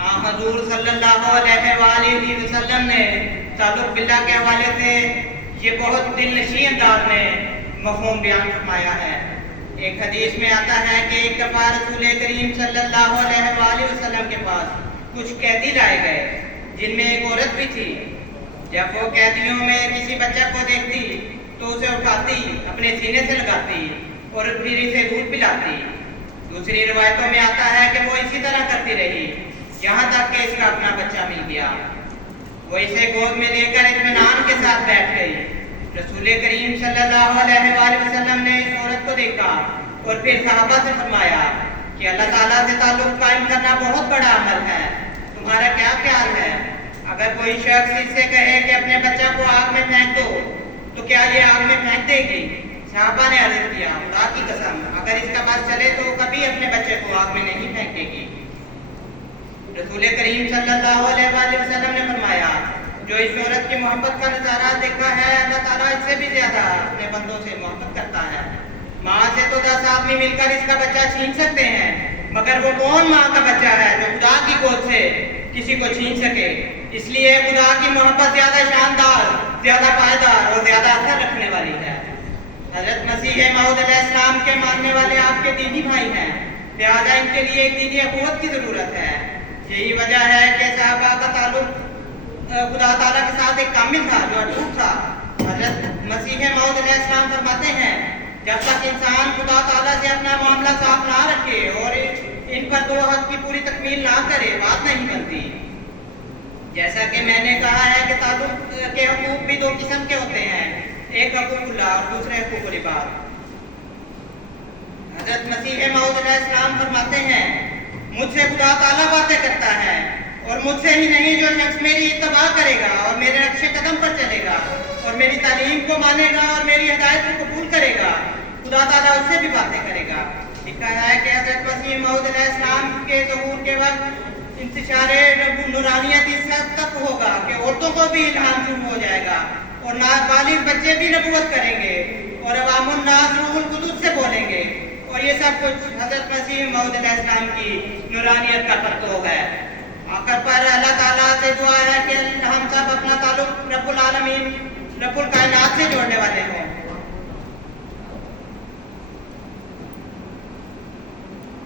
حضور صلی اللہ علیہ وآلہ وسلم نے تعلق باللہ کے حوالے سے یہ بہت دل نشین انداز میں مفہوم بیان فرمایا ہے۔ ایک حدیث میں آتا ہے کہ ایک دفعہ رسول کریم صلی اللہ علیہ وآلہ وسلم کے پاس کچھ قیدی لائے گئے جن میں ایک عورت بھی تھی۔ جب وہ قیدیوں میں کسی بچہ کو دیکھتی تو اسے اٹھاتی، اپنے سینے سے لگاتی اور پھر اسے دودھ پلاتی۔ دوسری روایتوں میں آتا ہے کہ وہ اسی طرح کرتی رہی یہاں تک کہ اس کا اپنا بچہ مل گیا۔ وہ اسے گود میں لے کر اطمینان کے ساتھ بیٹھ گئی۔ رسول کریم صلی اللہ علیہ وآلہ وسلم نے اس عورت کو دیکھا اور پھر صحابہ سے فرمایا کہ اللہ تعالیٰ سے تعلق قائم کرنا بہت بڑا عمل ہے، تمہارا کیا خیال ہے؟ اگر کوئی شخص اس سے کہے کہ اپنے بچہ کو آگ میں پھینک دو تو کیا یہ آگ میں پھینک دے گی؟ صحابہ نے عرض کیا، خدا کی قسم اگر اس کا بس چلے تو کبھی اپنے بچے کو آگ میں نہیں پھینکے گی۔ رسول کریم صلی اللہ علیہ وآلہ وسلم نے فرمایا، جو اس عورت کی محبت کا نظارہ دیکھا ہے اللہ تعالیٰ اس سے بھی زیادہ اپنے بندوں سے محبت کرتا ہے۔ ماں سے تو 10 آدمی مل کر اس کا بچہ چھین سکتے ہیں، مگر وہ کون ماں کا بچہ ہے جو خدا کی گود سے کسی کو چھین سکے؟ اس لیے خدا کی محبت زیادہ شاندار، زیادہ پائیدار اور زیادہ اثر رکھنے والی ہے۔ حضرت مسیح موعود علیہ السلام کے ماننے والے آپ کے دینی بھائی ہیں، لہٰذا ان کے لیے ایک دینی اخوت کی ضرورت ہے۔ یہی وجہ ہے کہ صحابہ کا تعلق خدا تعالیٰ کے ساتھ ایک کامل تھا جو اٹوٹ تھا۔ حضرت مسیح موعود علیہ السلام فرماتے ہیں، جب تک انسان خدا تعالیٰ سے اپنا معاملہ صاف نہ رکھے اور ان پر 2 حق کی پوری تکمیل نہ کرے بات نہیں بنتی۔ جیسا کہ میں نے کہا ہے کہ تعلق کے حقوق بھی 2 قسم کے ہوتے ہیں، ایک حقوق اللہ اور دوسرے حقوق العباد۔ حضرت مسیح موعود علیہ السلام فرماتے ہیں، مجھ سے خدا تعالیٰ باتیں کرتا ہے اور مجھ سے ہی نہیں، جو شخص میری اتباع کرے گا اور میرے نقش قدم پر چلے گا اور میری تعلیم کو مانے گا اور میری ہدایت کو قبول کرے گا، خدا تعالیٰ اس سے بھی باتیں کرے گا۔ لکھا ہے کہ حضرت مسیح موعود علیہ السلام کے ظہور کے وقت انتشار نورانیت اس حد تک ہوگا کہ عورتوں کو بھی الہام شروع ہو جائے گا اور نابالغ بچے بھی نبوت کریں گے اور عوام الناس روح القدس سے بولیں گے، اور یہ سب کچھ حضرت مسیح موعود علیہ السلام کی نورانیت کا پرتوگ ہے۔ آخر پر اللہ تعالیٰ سے دعا ہے کہ ہم سب اپنا تعلق رب العالمین، رب الکائنات سے جوڑنے والے ہوں۔